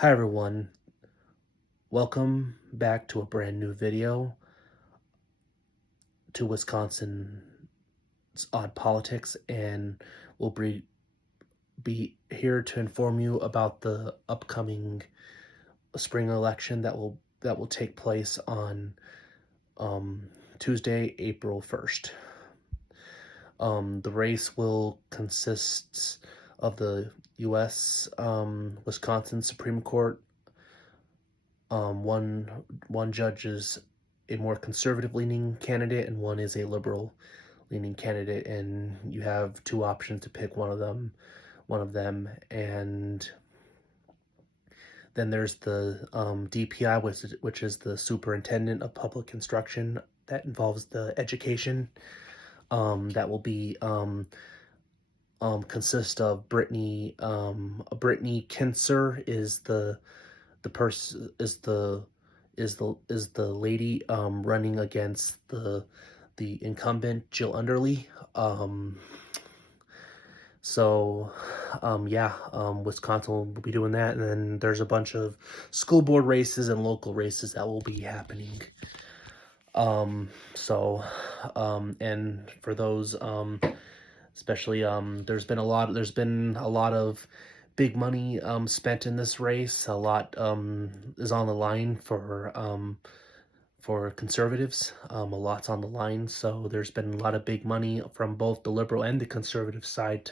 Hi everyone, welcome back to a brand new video to Wisconsin's Odd Politics, and we'll be here to inform you about the upcoming spring election that will take place on um, Tuesday, April 1st. The race will consist of the U.S. Wisconsin Supreme Court. One judge is a more conservative leaning candidate and one is a liberal leaning candidate, and you have two options to pick one of them. And then there's the DPI, which is the Superintendent of Public Instruction, that involves the education. That will be consist of Brittany Kinzer is the person is the lady running against the incumbent Jill Underly. Wisconsin will be doing that, and then there's a bunch of school board races and local races that will be happening. And for those, especially, there's been a lot of big money spent in this race. A lot is on the line for conservatives. A lot's on the line, so there's been a lot of big money from both the liberal and the conservative side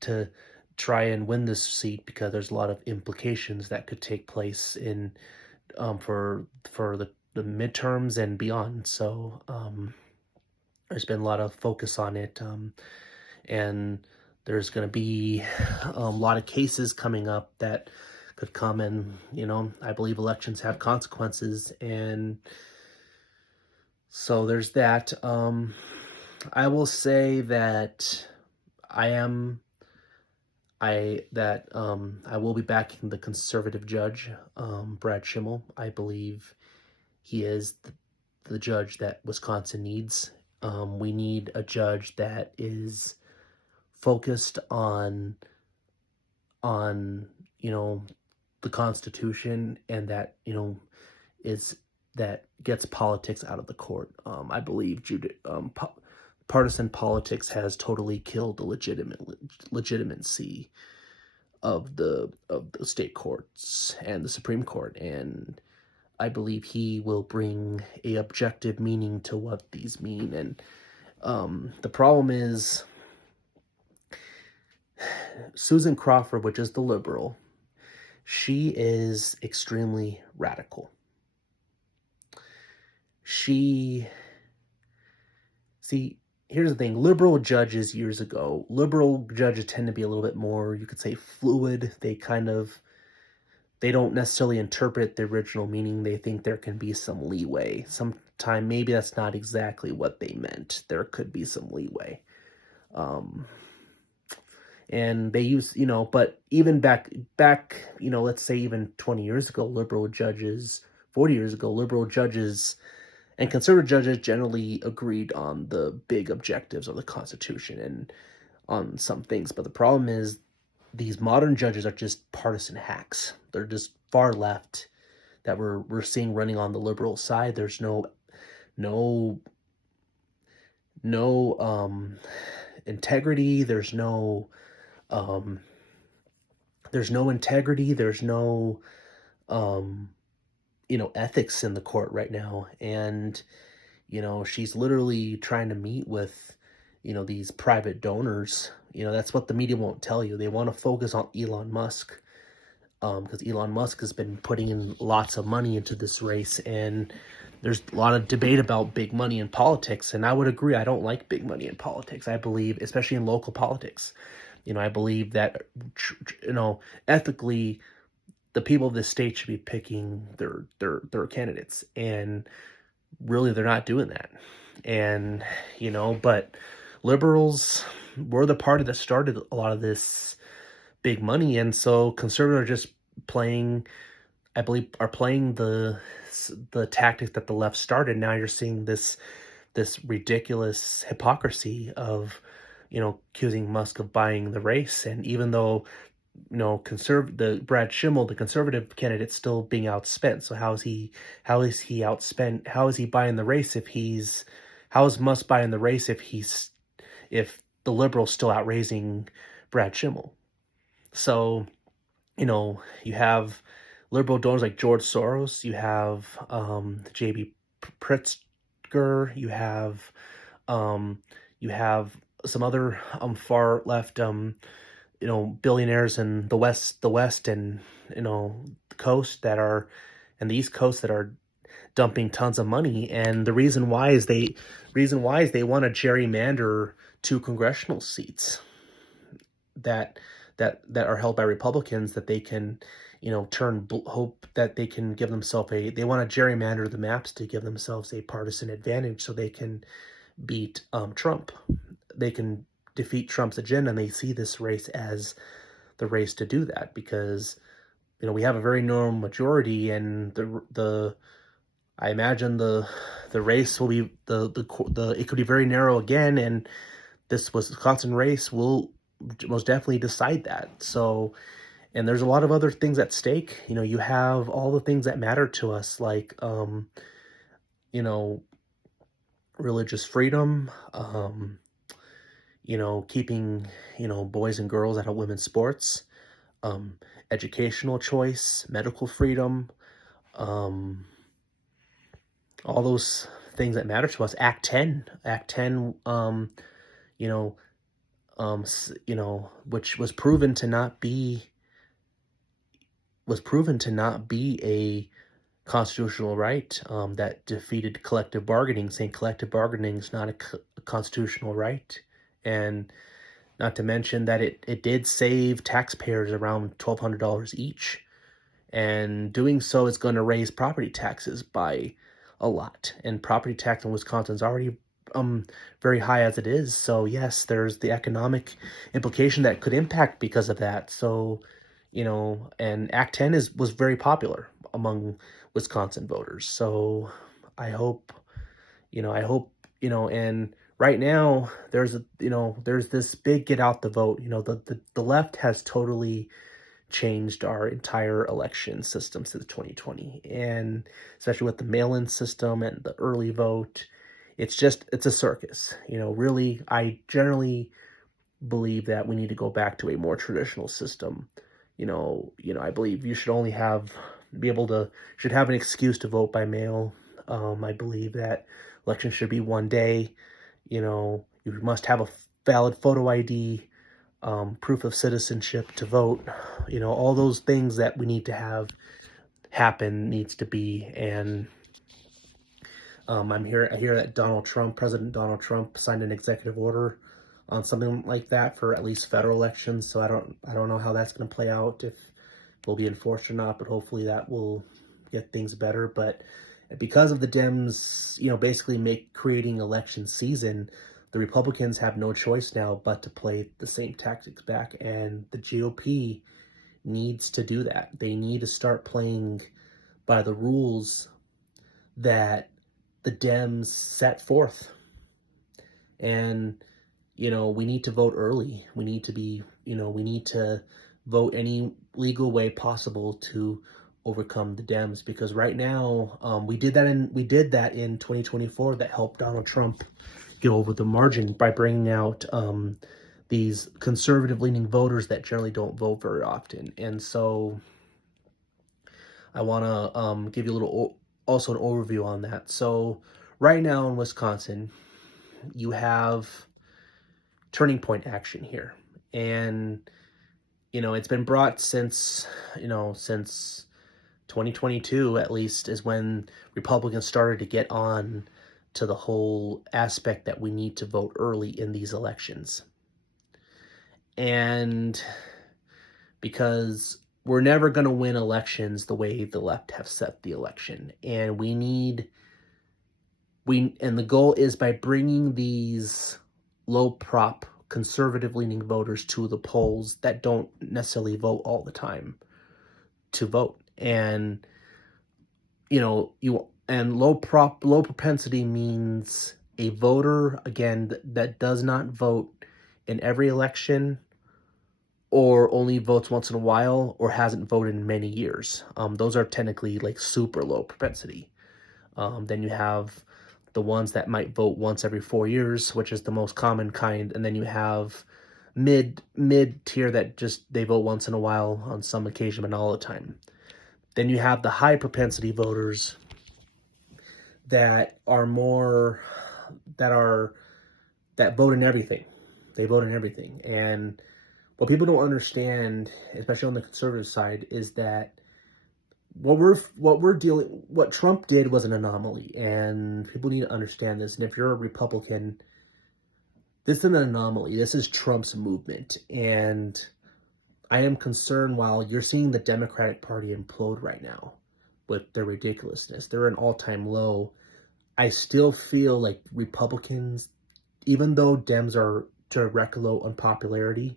to try and win this seat, because there's a lot of implications that could take place in for the midterms and beyond. So there's been a lot of focus on it, and there's going to be a lot of cases coming up that could come, and I believe elections have consequences, and so there's that. I will say that I will be backing the conservative judge, Brad Schimmel. I believe he is the judge that Wisconsin needs. We need a judge that is focused on the Constitution, and that that gets politics out of the court. I believe partisan politics has totally killed the legitimacy of the state courts and the Supreme Court, and I believe he will bring a objective meaning to what these mean. And the problem is Susan Crawford, which is the liberal, she is extremely radical. Here's the thing, liberal judges tend to be a little bit more, you could say, fluid. They don't necessarily interpret the original meaning. They think there can be some leeway. Sometime maybe that's not exactly what they meant. There could be some leeway. And they use, but even back, let's say even 20 years ago, 40 years ago, liberal judges and conservative judges generally agreed on the big objectives of the Constitution and on some things. But the problem is these modern judges are just partisan hacks. They're just far left that we're seeing running on the liberal side. There's no integrity. There's no integrity. There's no ethics in the court right now. And she's literally trying to meet with these private donors. That's what the media won't tell you. They want to focus on Elon Musk, because Elon Musk has been putting in lots of money into this race, and there's a lot of debate about big money in politics, and I would agree. I don't like big money in politics. I believe, especially in local politics, I believe that ethically, the people of this state should be picking their candidates, and really they're not doing that. And but liberals were the party that started a lot of this big money, and so conservatives are just playing the tactics that the left started. Now you're seeing this ridiculous hypocrisy of accusing Musk of buying the race. And even though the Brad Schimmel, the conservative candidate, still being outspent. So how is he outspent? How is he buying the race if he's how is Musk buying the race if the liberals still outraising Brad Schimmel? So, you have liberal donors like George Soros, you have JB Pritzker, um, you have some other far left billionaires in the West and the coast that are and the East Coast that are dumping tons of money. And the reason why is they want to gerrymander 2 congressional seats that that are held by Republicans that they can hope that they can give themselves they want to gerrymander the maps to give themselves a partisan advantage so they can beat Trump. They can defeat Trump's agenda, and they see this race as the race to do that because we have a very normal majority, and the I imagine the race will be the it could be very narrow again, and this Wisconsin race will most definitely decide that. So, and there's a lot of other things at stake. You have all the things that matter to us, like you know, religious freedom, keeping, boys and girls out of women's sports, um, educational choice, medical freedom, um, all those things that matter to us. Act 10, you know, which was proven to not be a constitutional right, that defeated collective bargaining, saying collective bargaining is not a constitutional right. And not to mention that it did save taxpayers around $1,200 each. And doing so is going to raise property taxes by a lot. And property tax in Wisconsin is already very high as it is. So yes, there's the economic implication that could impact because of that. So, and Act 10 was very popular among Wisconsin voters. So I hope, and right now there's this big get out the vote. The left has totally changed our entire election system since 2020, and especially with the mail-in system and the early vote, it's a circus. Really, I generally believe that we need to go back to a more traditional system. I believe you should only should have an excuse to vote by mail. I believe that elections should be one day. You must have a valid photo ID, proof of citizenship to vote. All those things that we need to have happen needs to be. And I hear that President Donald Trump signed an executive order on something like that for at least federal elections. So I don't know how that's going to play out, if it will be enforced or not, but hopefully that will get things better. But because of the Dems, basically creating election season, the Republicans have no choice now but to play the same tactics back, and the GOP needs to do that. They need to start playing by the rules that the Dems set forth. And, we need to vote early. We need to vote any legal way possible to overcome the Dems, because right now we did that in 2024 that helped Donald Trump get over the margin by bringing out these conservative-leaning voters that generally don't vote very often. And so I want to give you also an overview on that. So right now in Wisconsin, you have turning point action here. And, it's been brought since 2022, at least, is when Republicans started to get on to the whole aspect that we need to vote early in these elections. And because we're never going to win elections the way the left have set the election. And the goal is by bringing these low prop conservative leaning voters to the polls that don't necessarily vote all the time to vote. And low propensity means a voter, again, that does not vote in every election or only votes once in a while, or hasn't voted in many years. Those are technically like super low propensity. Then you have the ones that might vote once every 4 years, which is the most common kind, and then you have mid tier that just they vote once in a while on some occasion, but not all the time. Then you have the high propensity voters that are more that are that vote in everything. They vote in everything. And what people don't understand, especially on the conservative side, is that what Trump did was an anomaly, and people need to understand this. And if you're a Republican, this is an anomaly. This is Trump's movement, and I am concerned while you're seeing the Democratic Party implode right now with their ridiculousness. They're an all-time low. I still feel like Republicans, even though Dems are to a record low on popularity,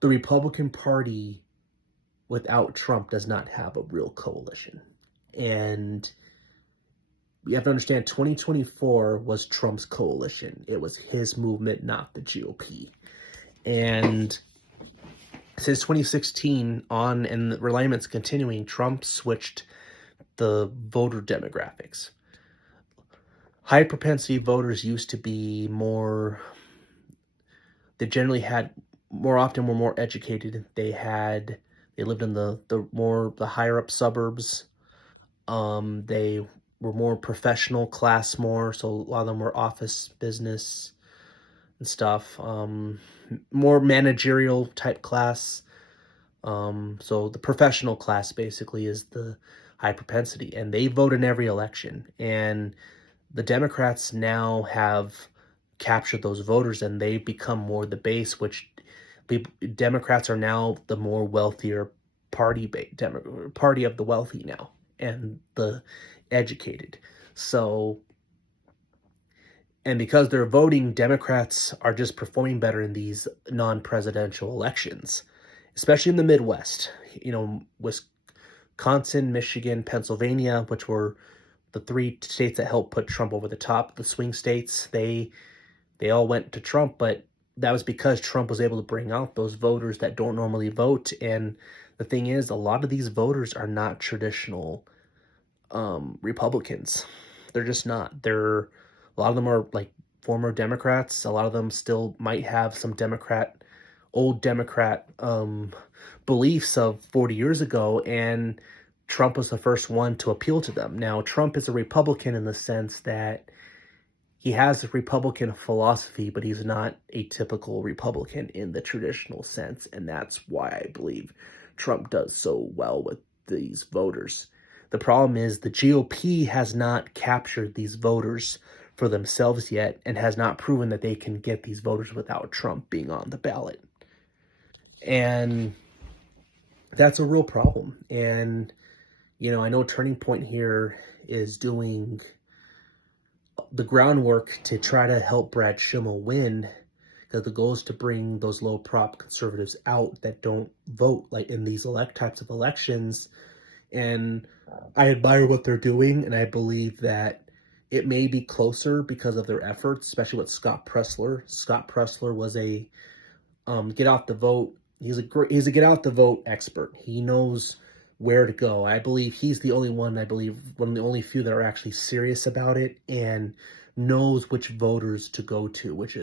the Republican Party without Trump does not have a real coalition. And you have to understand 2024 was Trump's coalition. It was his movement, not the GOP. And since 2016 on, and the realignment's continuing, Trump switched the voter demographics. High propensity voters used to be more, they generally had, more often were more educated. They lived in the higher up suburbs. They were more professional class more, so a lot of them were office business and stuff. More managerial type class. So the professional class basically is the high propensity, and they vote in every election. And the Democrats now have captured those voters, and they become more the base, which Democrats are now the more wealthier party of the wealthy now and the educated. So, and because they're voting, Democrats are just performing better in these non-presidential elections, especially in the Midwest. Wisconsin, Michigan, Pennsylvania, which were the three states that helped put Trump over the top, the swing states, they all went to Trump, but that was because Trump was able to bring out those voters that don't normally vote. And the thing is, a lot of these voters are not traditional Republicans. They're just not. A lot of them are like former Democrats. A lot of them still might have some old Democrat beliefs of 40 years ago, and Trump was the first one to appeal to them. Now, Trump is a Republican in the sense that he has a Republican philosophy, but he's not a typical Republican in the traditional sense, and that's why I believe Trump does so well with these voters. The problem is the GOP has not captured these voters for themselves yet and has not proven that they can get these voters without Trump being on the ballot. And that's a real problem. And, I know Turning Point here is doing the groundwork to try to help Brad Schimmel win, because the goal is to bring those low prop conservatives out that don't vote like in these types of elections. And I admire what they're doing, and I believe that it may be closer because of their efforts, especially with Scott Presler. Scott Presler was a get out the vote. He's a get out the vote expert. He knows where to go. I believe he's the only one, one of the only few that are actually serious about it and knows which voters to go to, which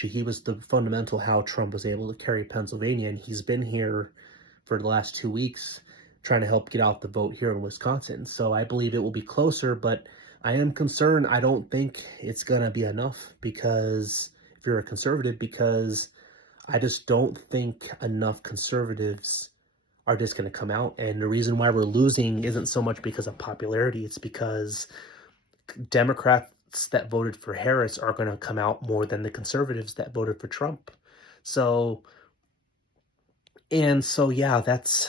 he was the fundamental how Trump was able to carry Pennsylvania. And he's been here for the last 2 weeks trying to help get out the vote here in Wisconsin. So I believe it will be closer, but I am concerned. I don't think it's going to be enough, because if you're a conservative, because I just don't think enough conservatives are just going to come out. And the reason why we're losing isn't so much because of popularity. It's because Democrats that voted for Harris are going to come out more than the conservatives that voted for Trump. So yeah, it's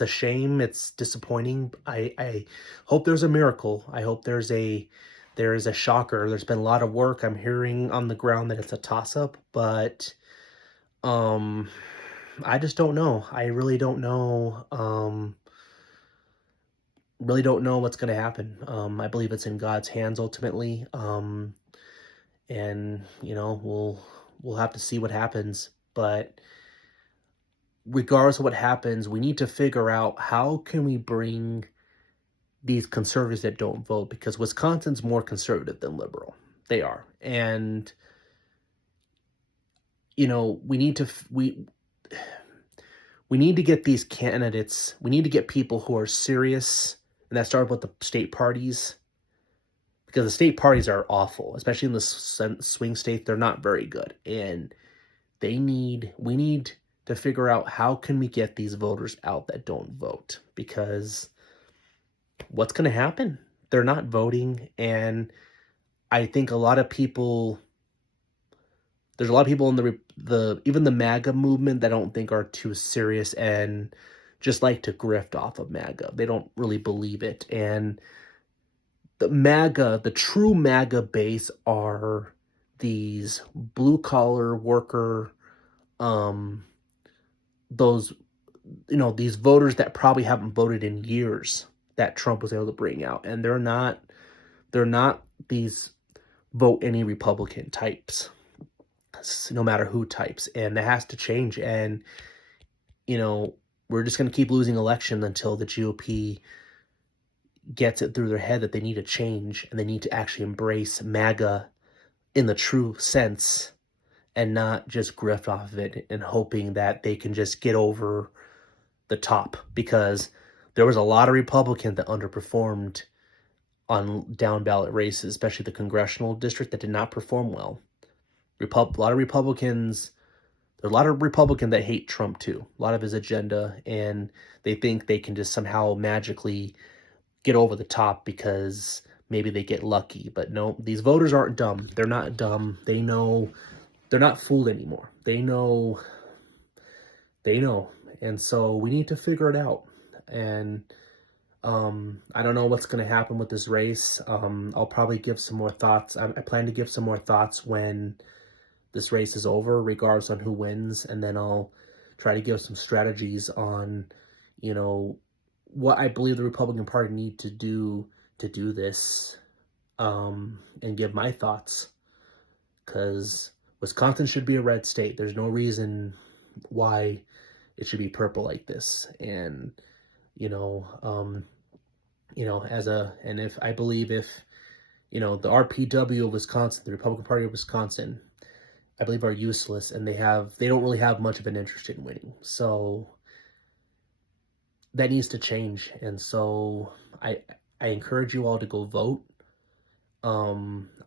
a shame. It's disappointing. I hope there's a miracle. I hope there is a shocker. There's been a lot of work. I'm hearing on the ground that it's a toss-up, but I just don't know. I really don't know. Really don't know what's going to happen. I believe it's in God's hands ultimately. And we'll have to see what happens. but regardless of what happens, we need to figure out how can we bring these conservatives that don't vote, because Wisconsin's more conservative than liberal. They are. And we need to we need to get these candidates, we need to get people who are serious, and that started with the state parties, because the state parties are awful, especially in the swing states. They're not very good, and we need to figure out how can we get these voters out that don't vote, because what's going to happen? They're not voting, and I think there's a lot of people in the even the MAGA movement that I don't think are too serious and just like to grift off of MAGA. They don't really believe it. And the true MAGA base are these blue collar worker, those, these voters that probably haven't voted in years that Trump was able to bring out. And they're not these vote any Republican types, no matter who types. And that has to change. And, we're just going to keep losing elections until the GOP gets it through their head that they need to change and they need to actually embrace MAGA in the true sense and not just grift off of it and hoping that they can just get over the top, because there was a lot of Republicans that underperformed on down ballot races, especially the congressional district, that did not perform well. There's a lot of Republicans that hate Trump too, a lot of his agenda, and they think they can just somehow magically get over the top because maybe they get lucky. But no, these voters aren't dumb. They're not dumb. They know. They're not fooled anymore. They know. And so we need to figure it out. And I don't know what's going to happen with this race. I'll probably give some more thoughts. I plan to give some more thoughts when this race is over, regardless on who wins. And then I'll try to give some strategies on, what I believe the Republican Party need to do this, and give my thoughts, because Wisconsin should be a red state. There's no reason why it should be purple like this. And if I believe the RPW of Wisconsin, the Republican Party of Wisconsin, I believe are useless, and they don't really have much of an interest in winning. So that needs to change. And so I encourage you all to go vote. You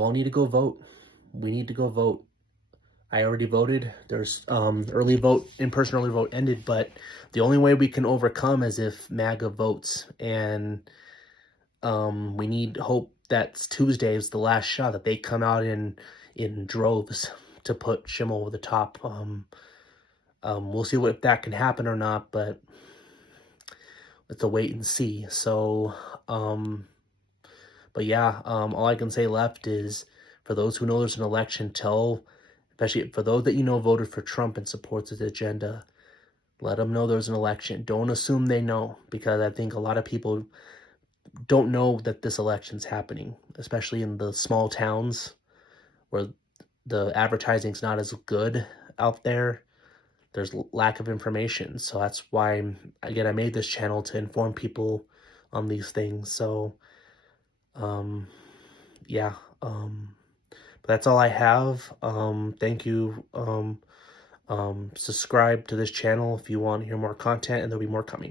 all need to go vote. We need to go vote. I already voted. There's in-person early vote ended, but the only way we can overcome is if MAGA votes. And we need hope that Tuesday is the last shot, that they come out in droves to put Schimmel over the top. We'll see if that can happen or not, but let's wait and see. So, but yeah, all I can say left is, for those who know there's an election, especially for those that voted for Trump and supports his agenda, let them know there's an election. Don't assume they know, because I think a lot of people don't know that this election's happening, especially in the small towns where the advertising's not as good out there. There's lack of information. So that's why, again, I made this channel to inform people on these things. So, yeah, but that's all I have. Thank you. Subscribe to this channel if you want to hear more content, and there'll be more coming.